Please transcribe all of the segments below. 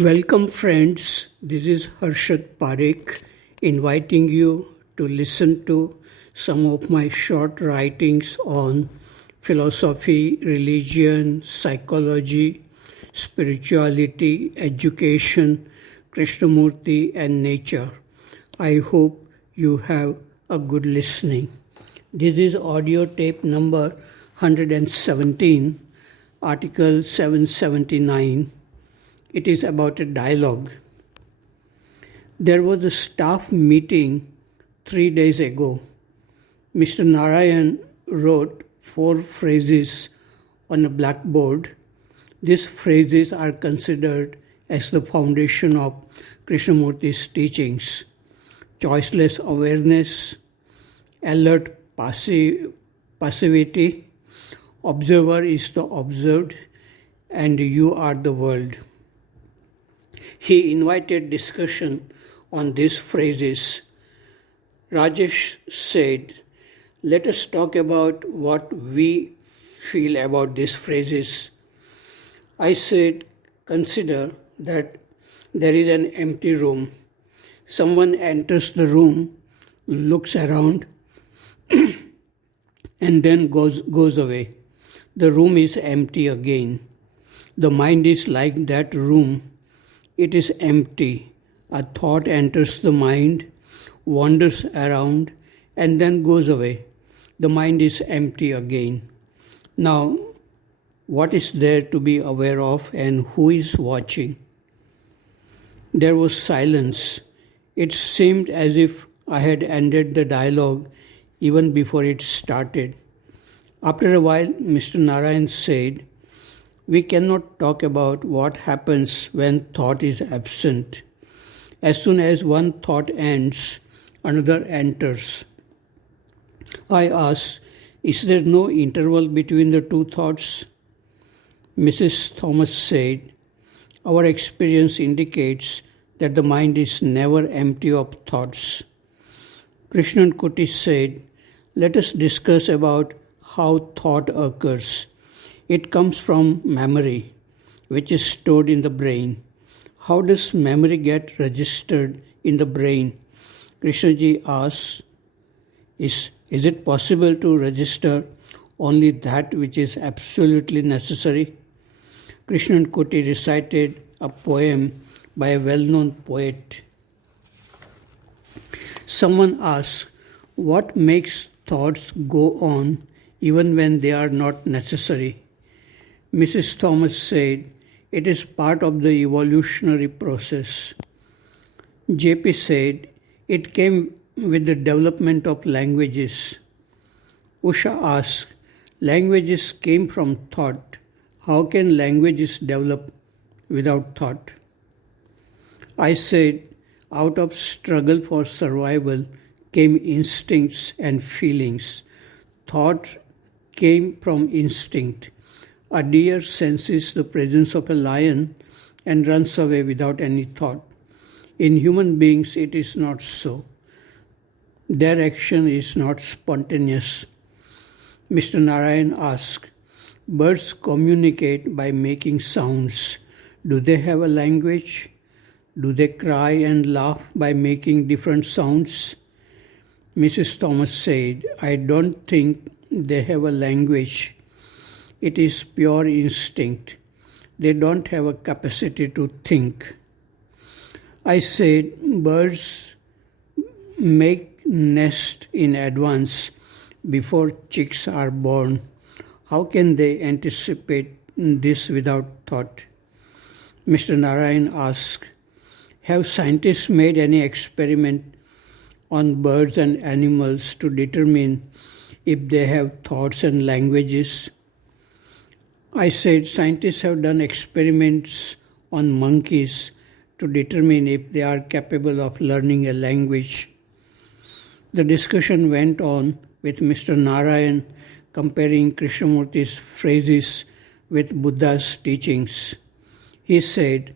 Welcome, friends. This is Harshad Parekh inviting you to listen to some of my short writings on philosophy, religion, psychology, spirituality, education, Krishnamurti, and nature. I hope you have a good listening. This is audio tape number 117, article 779. It is about a dialogue. There was a staff meeting 3 days ago. Mr. Narayan wrote 4 phrases on a blackboard. These phrases are considered as the foundation of Krishnamurti's teachings: choiceless awareness, alert passivity, observer is the observed, and you are the world. He invited discussion on these phrases. Rajesh said, "Let us talk about what we feel about these phrases." I said, "Consider that there is an empty room. Someone enters the room, looks around, and then goes away. The room is empty again. The mind is like that room. It is empty. A thought enters the mind, wanders around, and then goes away. The mind is empty again. Now, what is there to be aware of, and who is watching?" There was silence. It seemed as if I had ended the dialogue even before it started. After a while, Mr. Narayan said, "We cannot talk about what happens when thought is absent. As soon as one thought ends, another enters." I asked, "Is there no interval between the two thoughts?" Mrs. Thomas said, "Our experience indicates that the mind is never empty of thoughts." Krishnamurti said, "Let us discuss about how thought occurs. It comes from memory, which is stored in the brain. How does memory get registered in the brain?" Krishnaji asks, Is it possible to register only that which is absolutely necessary?" Krishnamurti recited a poem by a well-known poet. Someone asked, "What makes thoughts go on even when they are not necessary?" Mrs. Thomas said, "It is part of the evolutionary process." JP said, "It came with the development of languages." Usha asked, "Languages came from thought. How can languages develop without thought?" I said, "Out of struggle for survival came instincts and feelings. Thought came from instinct. A deer senses the presence of a lion and runs away without any thought. In human beings, it is not so. Their action is not spontaneous." Mr. Narayan asked, "Birds communicate by making sounds. Do they have a language? Do they cry and laugh by making different sounds?" Mrs. Thomas said, "I don't think they have a language. It is pure instinct. They don't have a capacity to think." I said, "Birds make nest in advance before chicks are born. How can they anticipate this without thought?" Mr. Narayan asked, "Have scientists made any experiment on birds and animals to determine if they have thoughts and languages?" I said, "Scientists have done experiments on monkeys to determine if they are capable of learning a language." The discussion went on with Mr. Narayan comparing Krishnamurti's phrases with Buddha's teachings. He said,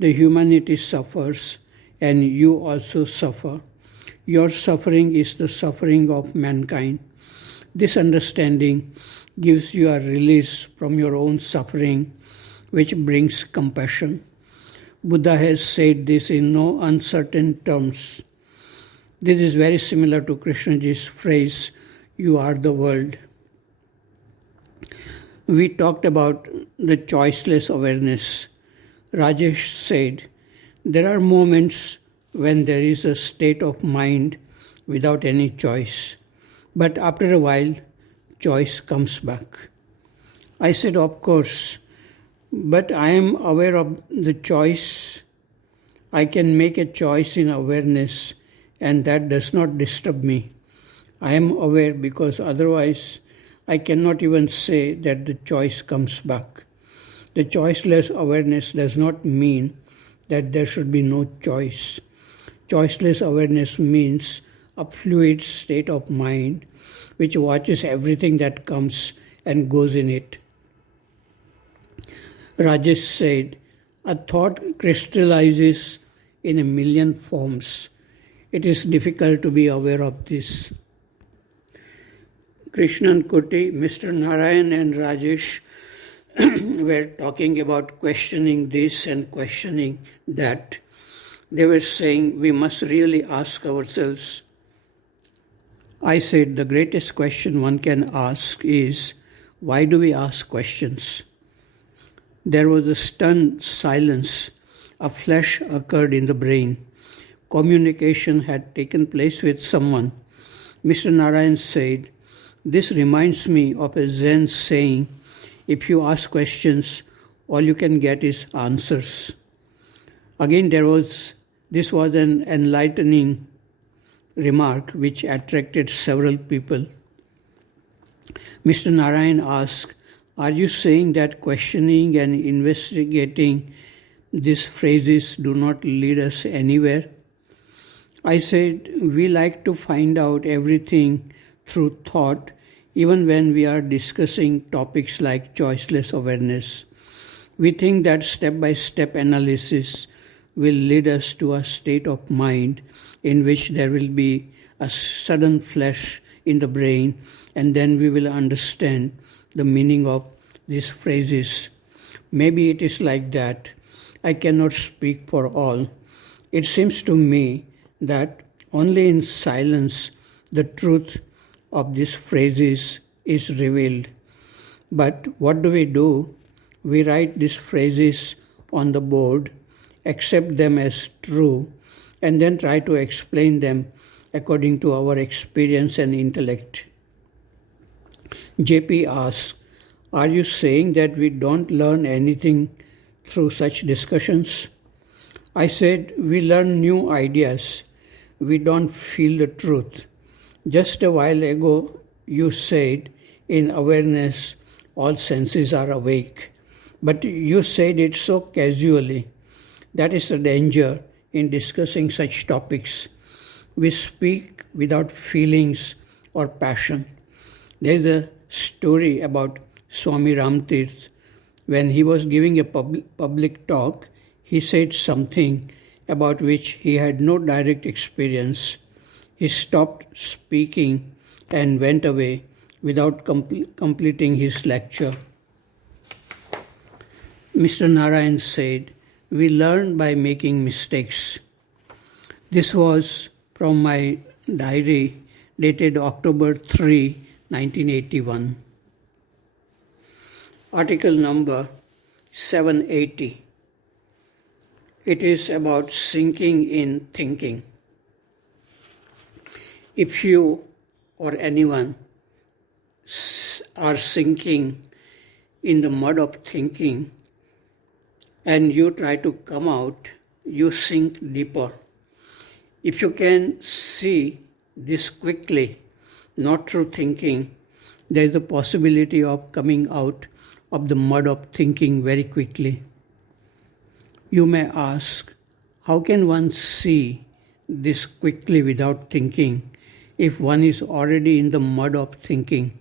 "The humanity suffers and you also suffer. Your suffering is the suffering of mankind. This understanding gives you a release from your own suffering, which brings compassion. Buddha has said this in no uncertain terms. This is very similar to Krishnaji's phrase, "You are the world." We talked about the choiceless awareness. Rajesh said, there are moments when there is a state of mind without any choice. But after a while, choice comes back. I said, of course, but I am aware of the choice. I can make a choice in awareness, and that does not disturb me. I am aware because otherwise I cannot even say that the choice comes back. The choiceless awareness does not mean that there should be no choice. Choiceless awareness means a fluid state of mind which watches everything that comes and goes in it. Rajesh said, a thought crystallizes in a million forms. It is difficult to be aware of this. Krishnan Kuti, Mr. Narayan and Rajesh were talking about questioning this and questioning that. They were saying we must really ask ourselves. I said the greatest question one can ask is, why do we ask questions? There was a stunned silence. A flash occurred in the brain. Communication had taken place with someone. Mr. Narayan said, this reminds me of a Zen saying, if you ask questions, all you can get is answers. Again, this was an enlightening remark which attracted several people. Mr. Narayan asked, are you saying that questioning and investigating these phrases do not lead us anywhere? I said, we like to find out everything through thought, even when we are discussing topics like choiceless awareness. We think that step-by-step analysis will lead us to a state of mind in which there will be a sudden flash in the brain, and then we will understand the meaning of these phrases. Maybe it is like that. I cannot speak for all. It seems to me that only in silence the truth of these phrases is revealed. But what do? We write these phrases on the board, accept them as true, and then try to explain them according to our experience and intellect. JP asks, are you saying that we don't learn anything through such discussions? I said, we learn new ideas. We don't feel the truth. Just a while ago, you said, in awareness, all senses are awake. But you said it so casually. That is the danger in discussing such topics. We speak without feelings or passion. There is a story about Swami Ramtirth. When he was giving a public talk, he said something about which he had no direct experience. He stopped speaking and went away without completing his lecture. Mr. Narayan said, we learn by making mistakes. This was from my diary dated October 3, 1981. Article number 780. It is about sinking in thinking. If you or anyone are sinking in the mud of thinking and you try to come out, you sink deeper. If you can see this quickly, not through thinking, there is a possibility of coming out of the mud of thinking very quickly. You may ask, how can one see this quickly without thinking if one is already in the mud of thinking?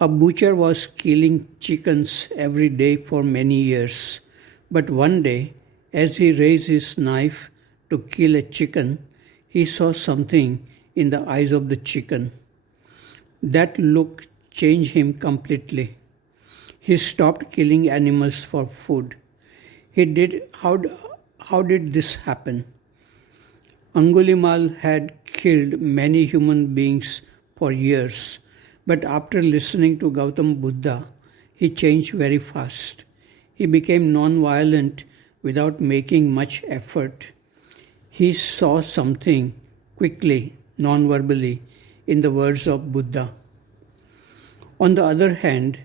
A butcher was killing chickens every day for many years, but one day, as he raised his knife to kill a chicken, he saw something in the eyes of the chicken. That look changed him completely. He stopped killing animals for food. He did how did this happen? Angulimal had killed many human beings for years, but after listening to Gautam Buddha, he changed very fast. He became non-violent without making much effort. He saw something quickly, non-verbally, in the words of Buddha. On the other hand,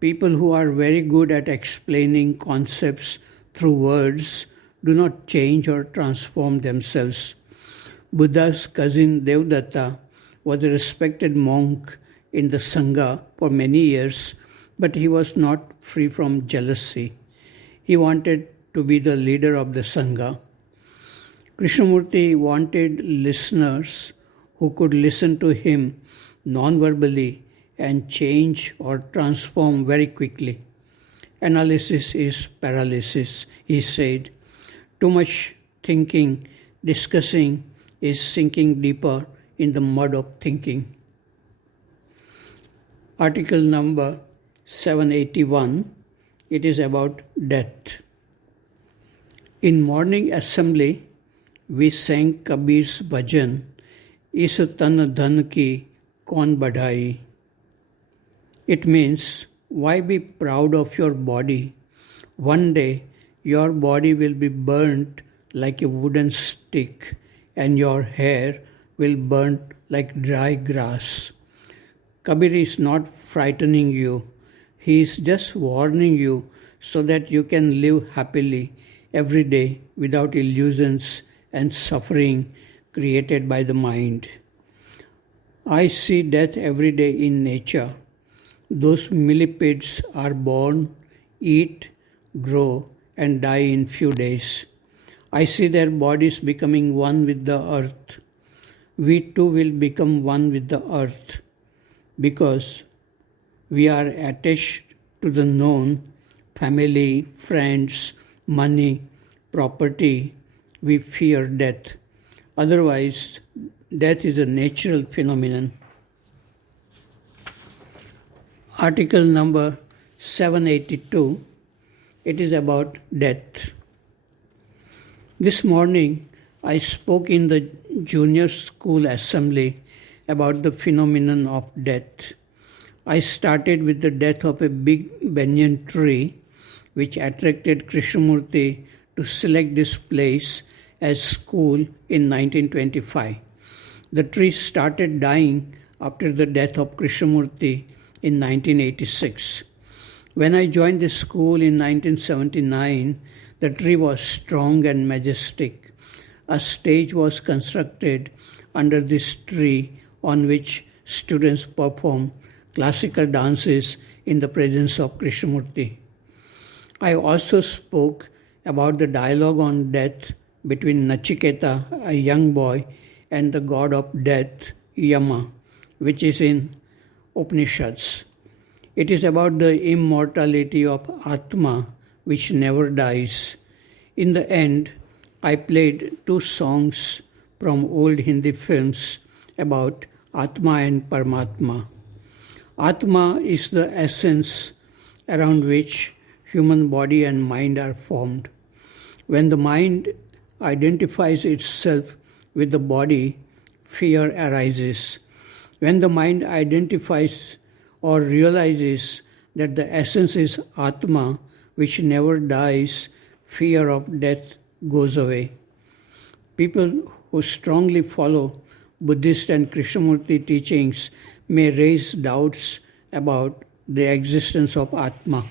people who are very good at explaining concepts through words do not change or transform themselves. Buddha's cousin Devdatta was a respected monk in the Sangha for many years, but he was not free from jealousy. He wanted to be the leader of the Sangha. Krishnamurti wanted listeners who could listen to him non-verbally and change or transform very quickly. Analysis is paralysis, he said. Too much thinking, discussing is sinking deeper in the mud of thinking. Article number 781, it is about death. In morning assembly, we sang Kabir's bhajan, Is tan dhan ki kaun badhai. It means, why be proud of your body? One day, your body will be burnt like a wooden stick, and your hair will burn like dry grass. Kabir is not frightening you. He is just warning you so that you can live happily every day without illusions and suffering created by the mind. I see death every day in nature. Those millipedes are born, eat, grow, and die in few days. I see their bodies becoming one with the earth. We too will become one with the earth because we are attached to the known, family, friends, money, property. We fear death. Otherwise, death is a natural phenomenon. Article number 782, it is about death. This morning, I spoke in the junior school assembly about the phenomenon of death. I started with the death of a big banyan tree, which attracted Krishnamurti to select this place as school in 1925. The tree started dying after the death of Krishnamurti in 1986. When I joined the school in 1979, the tree was strong and majestic. A stage was constructed under this tree on which students perform classical dances in the presence of Krishnamurti. I also spoke about the dialogue on death between Nachiketa, a young boy, and the god of death, Yama, which is in Upanishads. It is about the immortality of Atma, which never dies. In the end, I played two songs from old Hindi films about Atma and Paramatma. Atma is the essence around which human body and mind are formed. When the mind identifies itself with the body, fear arises. When the mind identifies or realizes that the essence is Atma, which never dies, fear of death goes away. People who strongly follow Buddhist and Krishnamurti teachings may raise doubts about the existence of Atma.